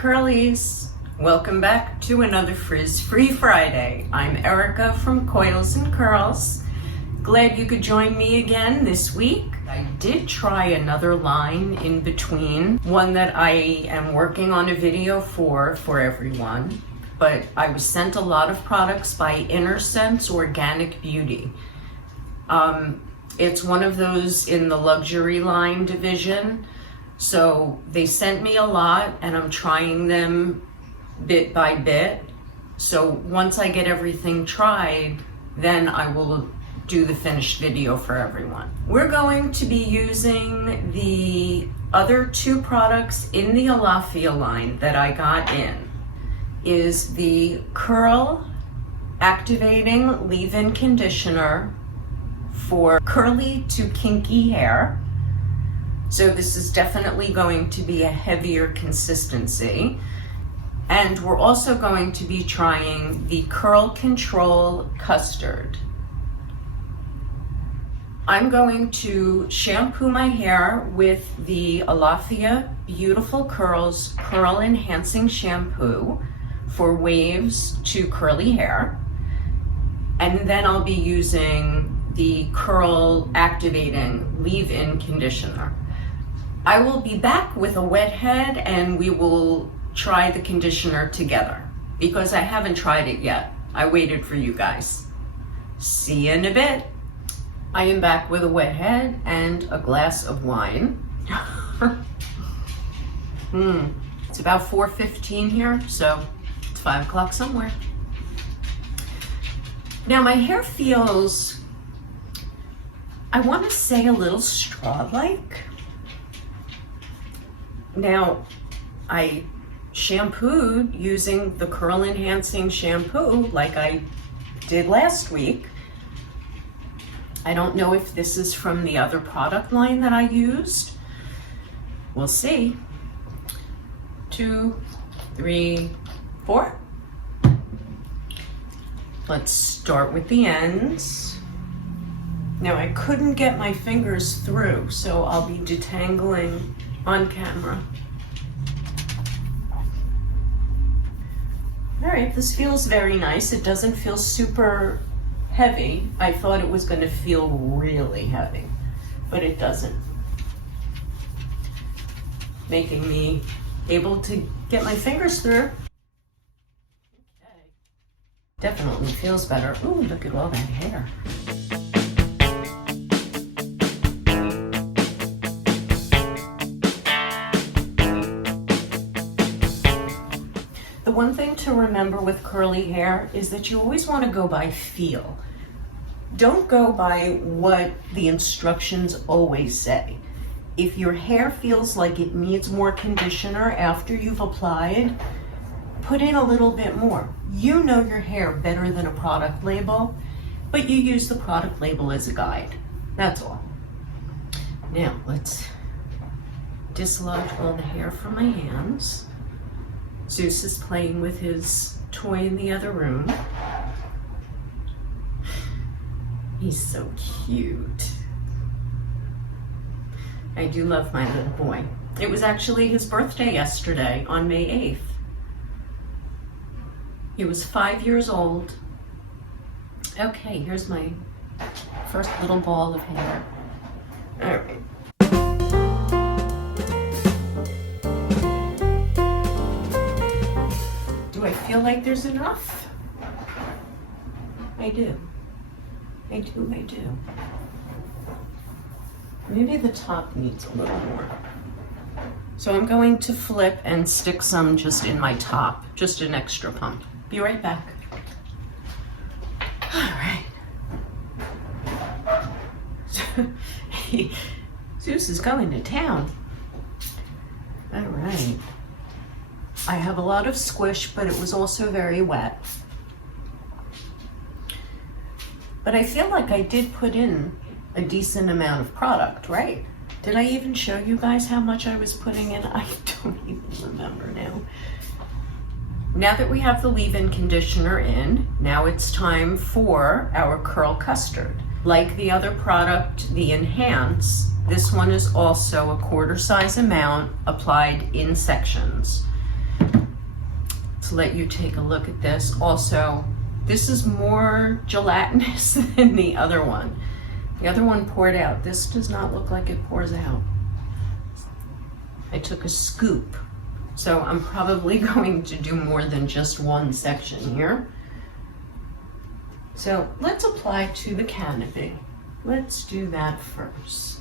Curlies! Welcome back to another Frizz-Free Friday. I'm Erica from Coils and Curls. Glad you could join me again this week. I did try another line in between, one that I am working on a video for everyone, but I was sent a lot of products by Inner Sense Organic Beauty. It's one of those in the luxury line division. So they sent me a lot and I'm trying them bit by bit. So once I get everything tried, then I will do the finished video for everyone. We're going to be using the other two products in the Alaffia line that I got in. Is the Curl Activating Leave-In Conditioner for curly to kinky hair. So this is definitely going to be a heavier consistency. And we're also going to be trying the Curl Control Custard. I'm going to shampoo my hair with the Alaffia Beautiful Curls Curl Enhancing Shampoo for waves to curly hair. And then I'll be using the Curl Activating Leave-In Conditioner. I will be back with a wet head and we will try the conditioner together because I haven't tried it yet. I waited for you guys. See you in a bit. I am back with a wet head and a glass of wine. It's about 4:15 here, so it's 5 o'clock somewhere. Now my hair feels, I want to say, a little straw-like. Now, I shampooed using the Curl Enhancing Shampoo like I did last week. I don't know if this is from the other product line that I used. We'll see. 2, 3, 4. Let's start with the ends. Now I couldn't get my fingers through, so I'll be detangling on camera. All right, this feels very nice. It doesn't feel super heavy. I thought it was going to feel really heavy, but it doesn't. Making me able to get my fingers through. Okay. Definitely feels better. Ooh, look at all that hair. The one thing to remember with curly hair is that you always want to go by feel. Don't go by what the instructions always say. If your hair feels like it needs more conditioner after you've applied, put in a little bit more. You know your hair better than a product label, but you use the product label as a guide. That's all. Now let's dislodge all the hair from my hands. Zeus is playing with his toy in the other room. He's so cute. I do love my little boy. It was actually his birthday yesterday on May 8th. He was 5 years old. Okay, here's my first little ball of hair. All right. Do I feel like there's enough? I do. I do. Maybe the top needs a little more. So I'm going to flip and stick some just in my top, just an extra pump. Be right back. All right. Zeus is going to town. All right. I have a lot of squish, but it was also very wet. But I feel like I did put in a decent amount of product, right? Did I even show you guys how much I was putting in? I don't even remember now. Now that we have the leave-in conditioner in, now it's time for our Curl Custard. Like the other product, the Enhance, this one is also a 1/4 size amount applied in sections. to let you take a look at this. Also, this is more gelatinous than the other one. The other one poured out. This does not look like it pours out. I took a scoop. So I'm probably going to do more than just one section here. So let's apply to the canopy. Let's do that first.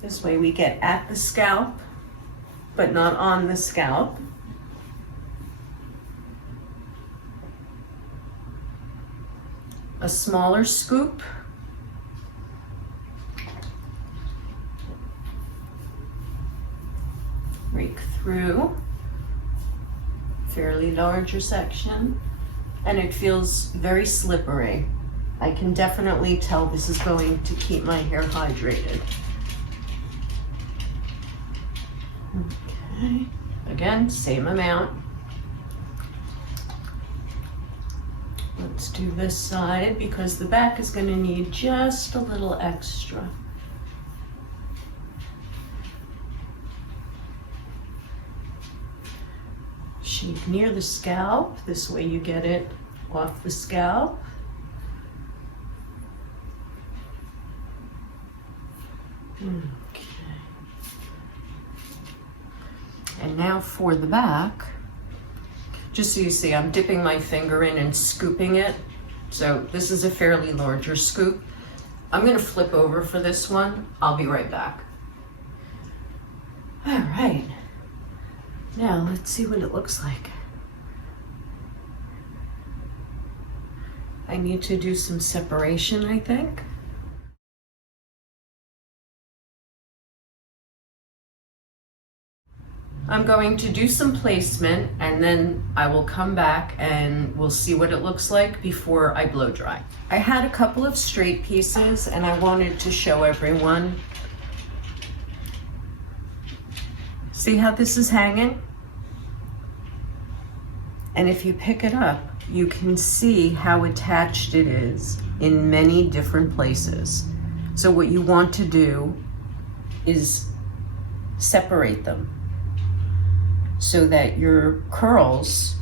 This way we get at the scalp, but not on the scalp. A smaller scoop. Rake through, fairly larger section, and it feels very slippery. I can definitely tell this is going to keep my hair hydrated. Okay, again, same amount. Let's do this side because the back is going to need just a little extra. Shave near the scalp, this way you get it off the scalp. Okay. And now for the back, just so you see, I'm dipping my finger in and scooping it. So this is a fairly larger scoop. I'm gonna flip over for this one. I'll be right back. All right. Now let's see what it looks like. I need to do some separation, I think. I'm going to do some placement and then I will come back and we'll see what it looks like before I blow dry. I had a couple of straight pieces and I wanted to show everyone. See how this is hanging? And if you pick it up, you can see how attached it is in many different places. So what you want to do is separate them so that your curls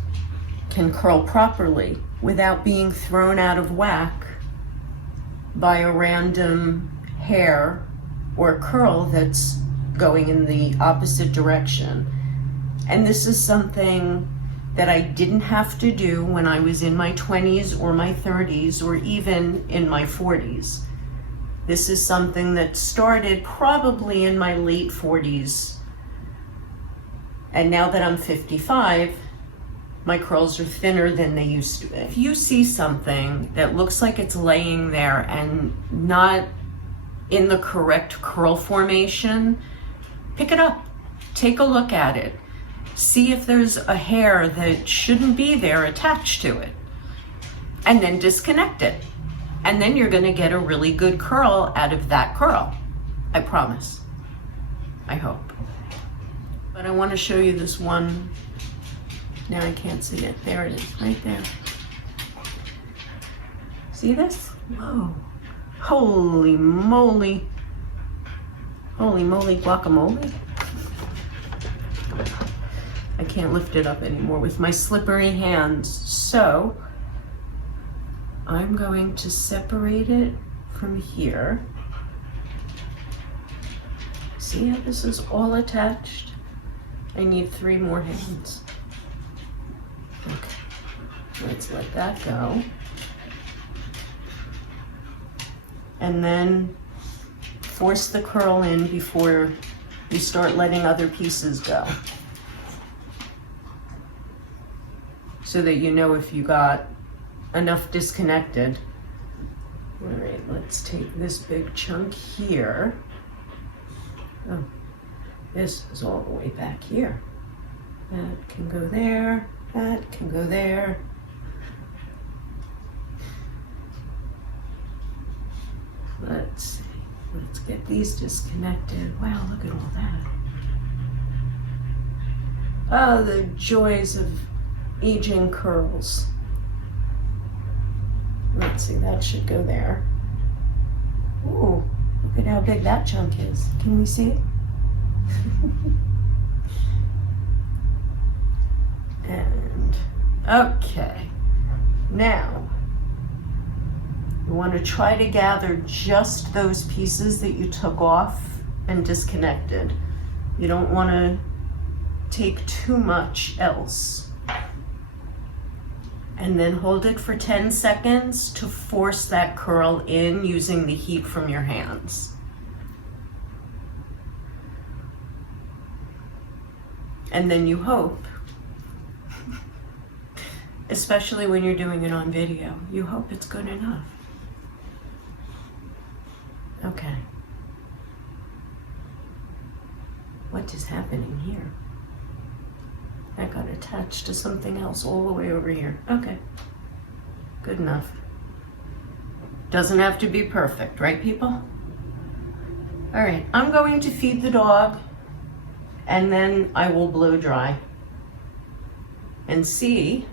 can curl properly without being thrown out of whack by a random hair or curl that's going in the opposite direction. And this is something that I didn't have to do when I was in my 20s or my 30s or even in my 40s. This is something that started probably in my late 40s. And now that I'm 55, my curls are thinner than they used to be. If you see something that looks like it's laying there and not in the correct curl formation, pick it up, take a look at it. See if there's a hair that shouldn't be there attached to it, and then disconnect it. And then you're gonna get a really good curl out of that curl. I promise. I hope. But I wanna show you this one. Now I can't see it. There it is, right there. See this? Whoa. Holy moly. Holy moly guacamole. I can't lift it up anymore with my slippery hands. So I'm going to separate it from here. See how this is all attached? I need 3 more hands. Okay, let's let that go. And then force the curl in before you start letting other pieces go, so that you know if you got enough disconnected. All right, let's take this big chunk here. Oh, this is all the way back here. That can go there, that can go there. Let's see, let's get these disconnected. Wow, look at all that. Oh, the joys of aging curls. Let's see, that should go there. Ooh, Look at how big that chunk is. Can we see it? And, okay. Now, you want to try to gather just those pieces that you took off and disconnected. You don't want to take too much else. And then hold it for 10 seconds to force that curl in using the heat from your hands. And then you hope, especially when you're doing it on video, you hope it's good enough. Okay. What is happening here? I got attached to something else all the way over here. Okay. Good enough. Doesn't have to be perfect, right, people? All right, I'm going to feed the dog and then I will blow dry and see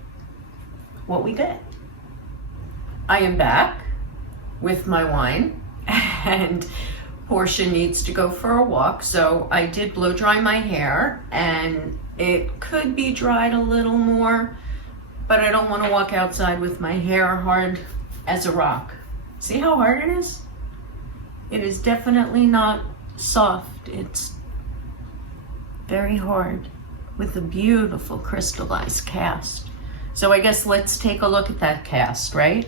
what we get. I am back with my wine and Portia needs to go for a walk, so I did blow dry my hair and it could be dried a little more, but I don't want to walk outside with my hair hard as a rock. See how hard it is? It is definitely not soft. It's very hard with a beautiful crystallized cast. So I guess let's take a look at that cast, right?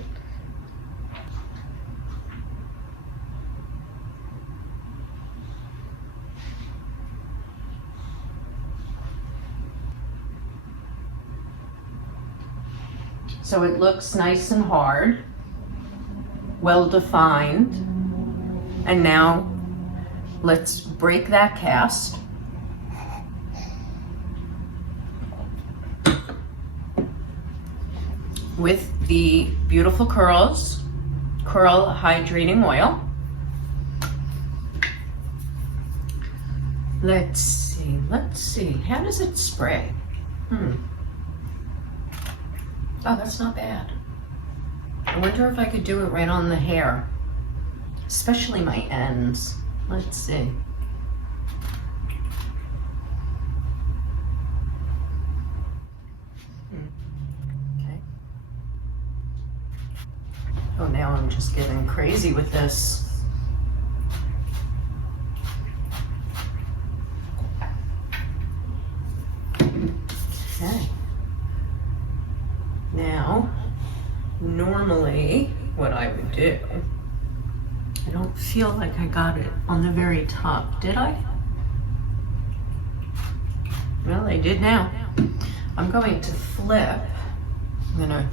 So it looks nice and hard, well defined. And now let's break that cast. With the beautiful Curls Curl Hydrating Oil. Let's see, how does it spray? Oh, that's not bad. I wonder if I could do it right on the hair, especially my ends. Let's see. Okay. Oh, now I'm just getting crazy with this. Okay. Now, normally what I would do, I don't feel like I got it on the very top, did I? Well, I did now. I'm going to flip. I'm gonna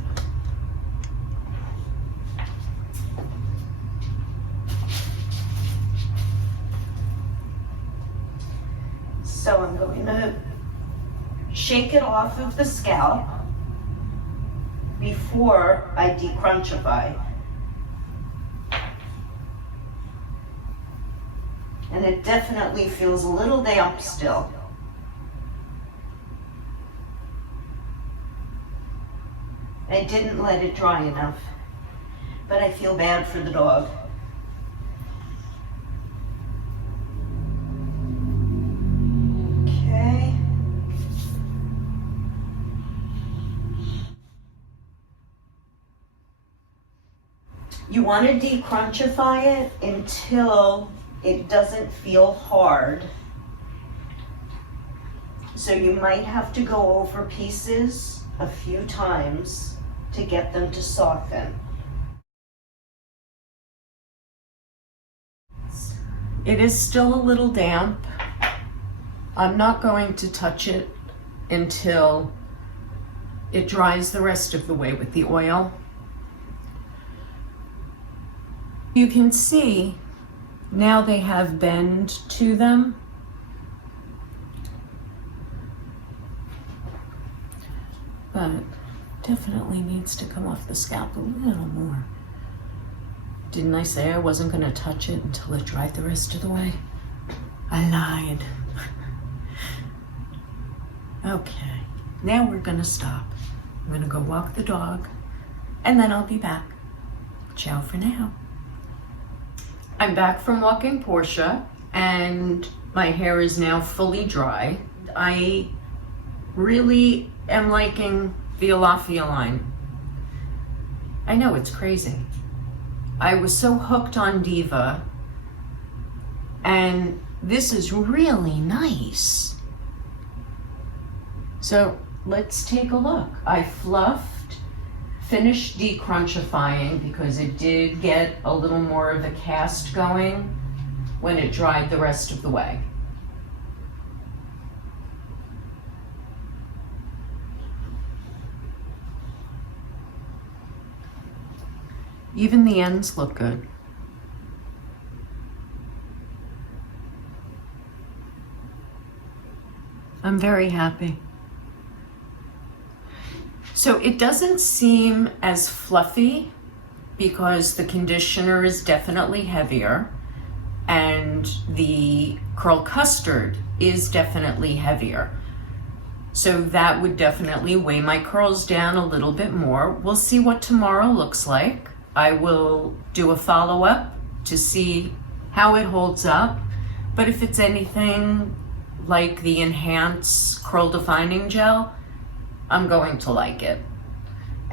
So I'm going to shake it off of the scalp before I decrunchify. And it definitely feels a little damp still. I didn't let it dry enough, but I feel bad for the dog. Okay. You want to decrunchify it until it doesn't feel hard. So you might have to go over pieces a few times to get them to soften. It is still a little damp. I'm not going to touch it until it dries the rest of the way with the oil. You can see now they have bend to them. But definitely needs to come off the scalp a little more. Didn't I say I wasn't going to touch it until it dried the rest of the way? I lied. Okay, now we're going to stop. I'm going to go walk the dog and then I'll be back. Ciao for now. I'm back from walking Portia and my hair is now fully dry. I really am liking the Alaffia line. I know, it's crazy. I was so hooked on Diva, and this is really nice. So let's take a look. I finished decrunchifying because it did get a little more of a cast going when it dried the rest of the way. Even the ends look good. I'm very happy. So it doesn't seem as fluffy because the conditioner is definitely heavier and the Curl Custard is definitely heavier. So that would definitely weigh my curls down a little bit more. We'll see what tomorrow looks like. I will do a follow-up to see how it holds up. But if it's anything like the Enhance Curl Defining Gel, I'm going to like it.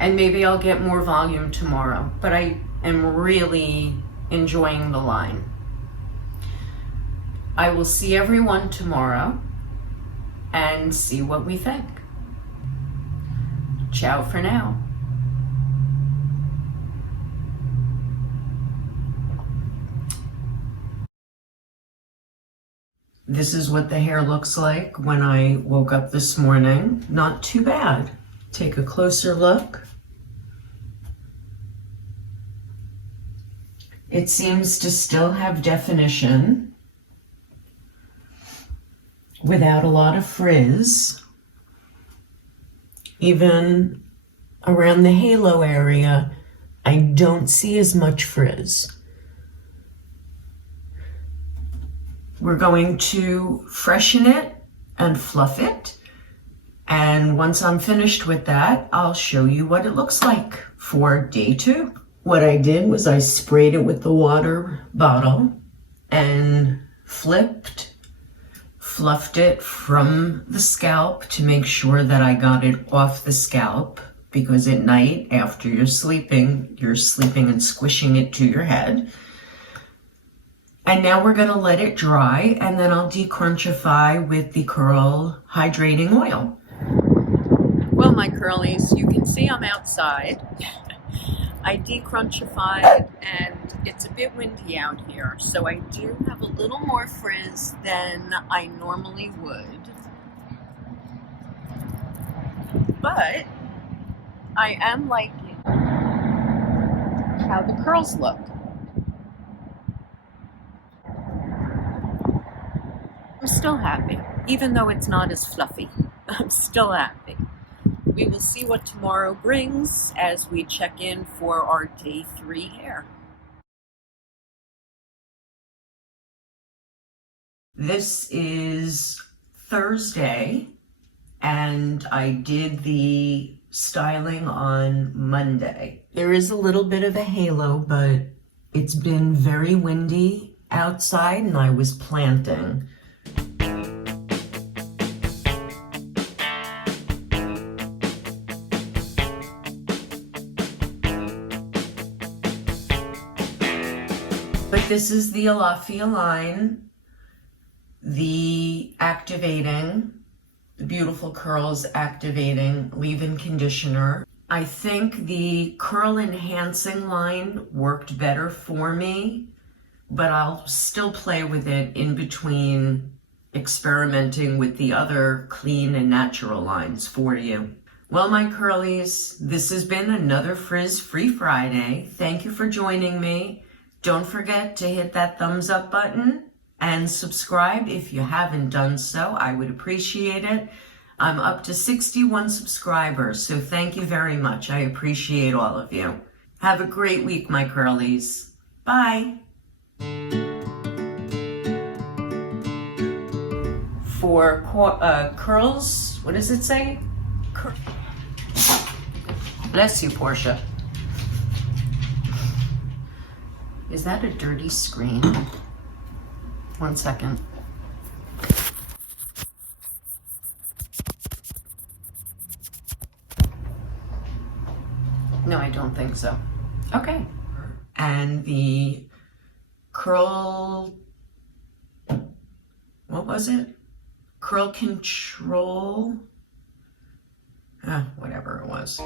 And maybe I'll get more volume tomorrow, but I am really enjoying the line. I will see everyone tomorrow and see what we think. Ciao for now. This is what the hair looks like when I woke up this morning. Not too bad. Take a closer look. It seems to still have definition without a lot of frizz. Even around the halo area, I don't see as much frizz. We're going to freshen it and fluff it. And once I'm finished with that, I'll show you what it looks like for day 2. What I did was I sprayed it with the water bottle and fluffed it from the scalp to make sure that I got it off the scalp, because at night after you're sleeping and squishing it to your head. And now we're going to let it dry, and then I'll decrunchify with the Curl Hydrating Oil. Well, my curlies, you can see I'm outside. I decrunchified, and it's a bit windy out here, so I do have a little more frizz than I normally would. But I am liking how the curls look. I'm still happy, even though it's not as fluffy. I'm still happy. We will see what tomorrow brings as we check in for our day 3 hair. This is Thursday, and I did the styling on Monday. There is a little bit of a halo, but it's been very windy outside and I was planting. But this is the Alaffia line, the Beautiful Curls Activating Leave-In Conditioner. I think the Curl Enhancing line worked better for me, but I'll still play with it in between experimenting with the other clean and natural lines for you. Well, my curlies, this has been another Frizz-Free Friday. Thank you for joining me. Don't forget to hit that thumbs up button and subscribe if you haven't done so. I would appreciate it. I'm up to 61 subscribers, so thank you very much. I appreciate all of you. Have a great week, my curlies. Bye. For curls, what does it say? Bless you, Portia. Is that a dirty screen? 1 second. No, I don't think so. Okay. And the Curl, what was it? Curl Control, whatever it was.